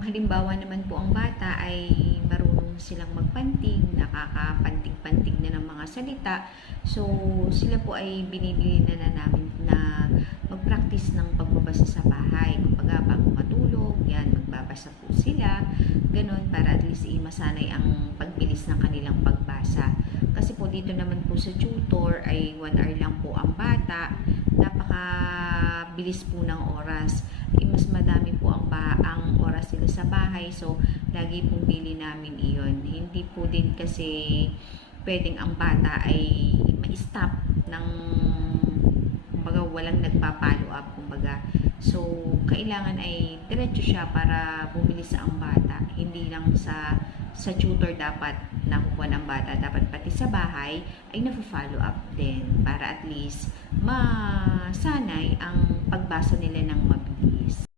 halimbawa naman po ang bata ay marunong silang magpanting, nakakapantig-pantig na ng mga salita, so sila po ay binibili na namin na mag-practice ng pagbabasa sa bahay. Kumbaga bago matulog, yan, magbabasa po sila, ganun, para at least masanay ang pagbilis ng kanilang pagbasa. Kasi po dito naman po sa tutor ay 1 hour lang po ang bata, napakabilis po ng oras. Mas madami po ang oras nila sa bahay, so lagi pong bili namin iyon. Hindi po din kasi pwedeng ang bata ay ma-stop ng, kumbaga, walang nagpa-follow up, kumbaga. So kailangan ay diretso siya para bumilis ang bata. Hindi lang sa tutor dapat nakukuha ng bata, dapat pati sa bahay ay na-follow up din para at least masanay ang pagbasa nila ng mabilis.